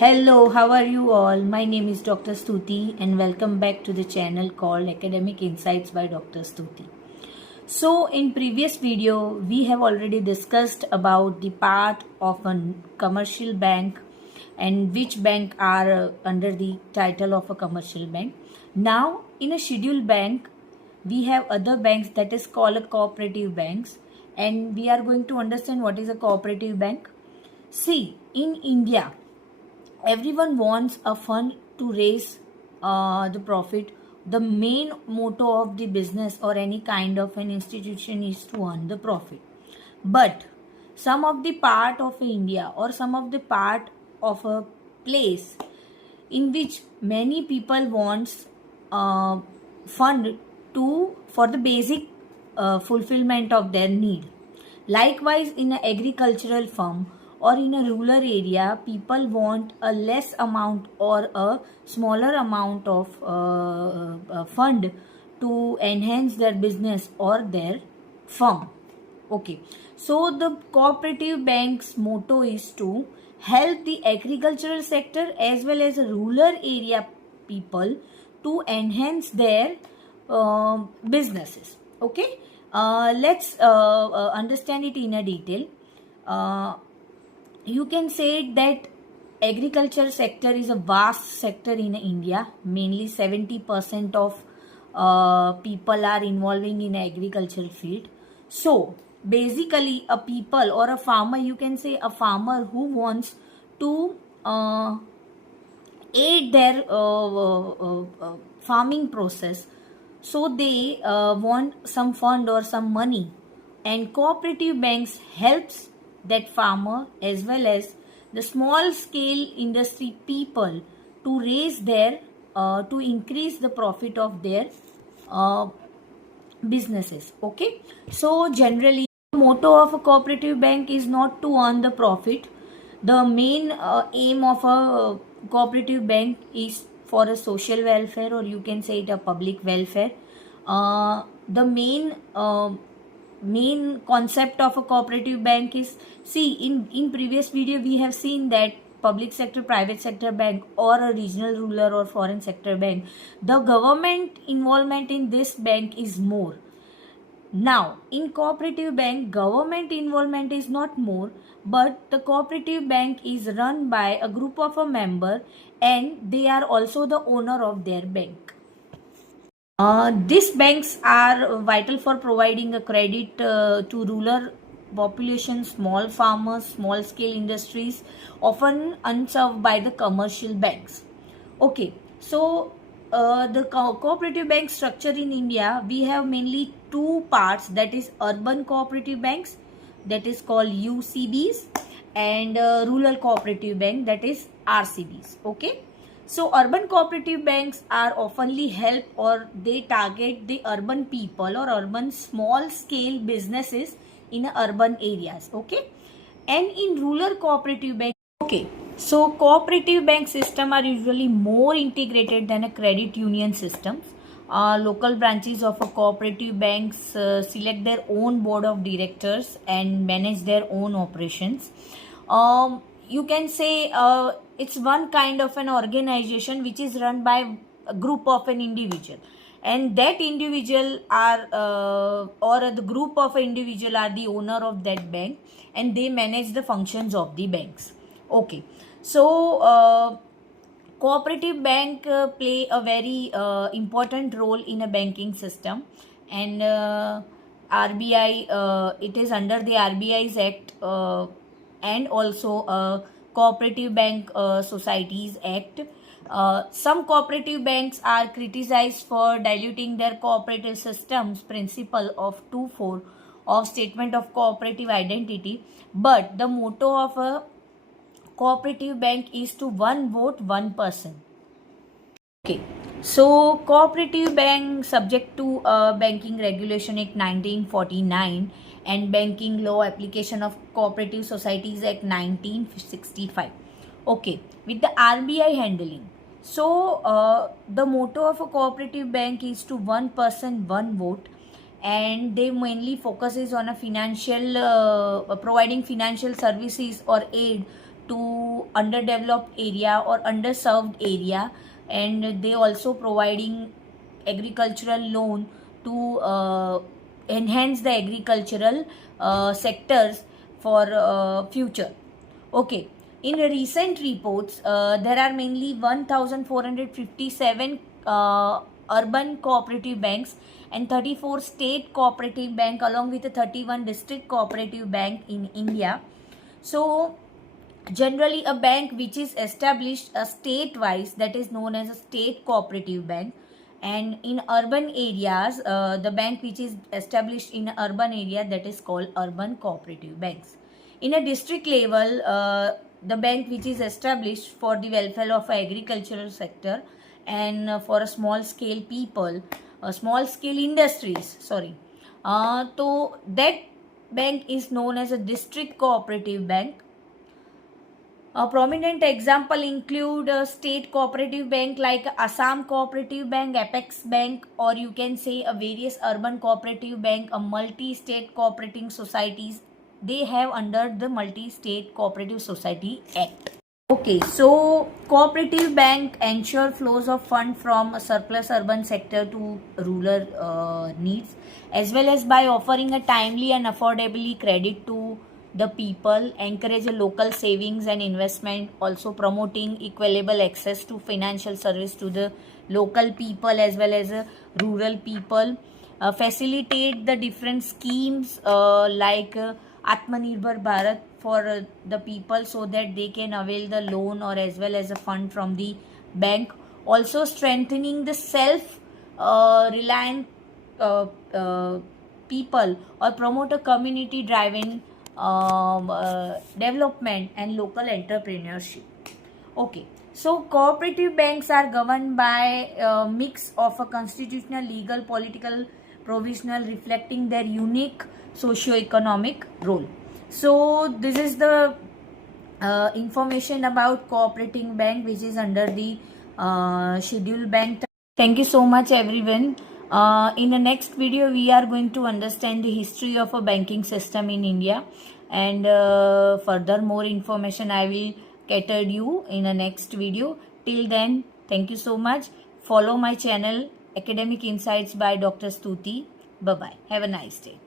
Hello, how are you all? My name is Dr. Stuti and welcome back to the channel called Academic Insights by Dr. Stuti. So in previous video, we have already discussed about the part of a commercial bank and which bank are under the title of a commercial bank. Now in a scheduled bank, we have other banks that is called a cooperative banks, and we are going to understand what is a cooperative bank. See, in India, everyone wants a fund to raise the profit. The main motto of the business or any kind of an institution is to earn the profit. But some of the part of India or some of the part of a place in which many people wants fund to for the basic fulfillment of their need. Likewise, in an agricultural farm or in a rural area, people want a less amount or a smaller amount of fund to enhance their business or their farm. Okay, so the cooperative bank's motto is to help the agricultural sector as well as rural area people to enhance their businesses. Okay, let's understand it in a detail. You can say that agriculture sector is a vast sector in India. Mainly 70% of people are involving in agricultural field. So basically a people or a farmer, you can say a farmer who wants to aid their farming process, so they want some fund or some money, and cooperative banks helps that farmer as well as the small scale industry people to raise their to increase the profit of their uh, businesses. Okay, so generally the motto of a cooperative bank is not to earn the profit. The main aim of a cooperative bank is for a social welfare, or you can say it a public welfare. The main concept of a cooperative bank is, see, in previous video we have seen that public sector, private sector bank, or a regional, rural, or foreign sector bank, the government involvement in this bank is more. Now in cooperative bank, government involvement is not more, but the cooperative bank is run by a group of a member and they are also the owner of their bank. These banks are vital for providing a credit to rural population, small farmers, small scale industries, often unserved by the commercial banks. Okay, so the cooperative bank structure in India, we have mainly two parts, that is urban cooperative banks, that is called UCBs, and rural cooperative bank, that is RCBs. Okay, so urban cooperative banks are oftenly help or they target the urban people or urban small scale businesses in urban areas. Okay, and in rural cooperative bank, okay, so cooperative bank system are usually more integrated than a credit union systems. Local branches of a cooperative banks select their own board of directors and manage their own operations. You can say it's one kind of an organization which is run by a group of an individual, and that individual are or the group of individual are the owner of that bank, and they manage the functions of the banks. Okay, so cooperative bank play a very important role in a banking system, and RBI, it is under the RBI's Act, and also Cooperative Bank Societies Act. Some cooperative banks are criticized for diluting their cooperative systems principle of 2(4) of Statement of Cooperative Identity, but the motto of a cooperative bank is to one vote, one person. Okay, so cooperative bank subject to Banking Regulation Act 1949 and Banking Law Application of Cooperative Societies Act 1965. Okay, with the RBI handling. So the motto of a cooperative bank is to one person, one vote, and they mainly focuses on a financial providing financial services or aid to underdeveloped area or underserved area, and they also providing agricultural loan to enhance the agricultural sectors for future. Okay. In recent reports, there are mainly 1,457 urban cooperative banks and 34 state cooperative bank along with 31 district cooperative bank in India. So generally a bank which is established state wise, that is known as a state cooperative bank, and in urban areas the bank which is established in urban area, that is called urban cooperative banks. In a district level, the bank which is established for the welfare of agricultural sector and for a small scale people, small scale industries, sorry, so that bank is known as a district cooperative bank. A prominent example include a state cooperative bank like Assam Cooperative Bank, Apex Bank, or you can say a various urban cooperative bank, a multi-state cooperating societies. They have under the Multi-State Cooperative Society Act. Okay, so cooperative bank ensure flows of fund from a surplus urban sector to rural needs, as well as by offering a timely and affordably credit to the people, encourage a local savings and investment, also promoting equitable access to financial service to the local people as well as rural people, facilitate the different schemes like Atmanirbhar Bharat for the people so that they can avail the loan or as well as a fund from the bank, also strengthening the self reliant people or promote a community driven development and local entrepreneurship. Okay, so cooperative banks are governed by a mix of a constitutional, legal, political, provisional, reflecting their unique socio-economic role. So this is the information about cooperating bank which is under the schedule bank. Thank you so much everyone. In the next video we are going to understand the history of a banking system in India, and further more information I will cater you in the next video. Till then, thank you so much. Follow my channel Academic Insights by Dr. Stuti. Bye bye. Have a nice day.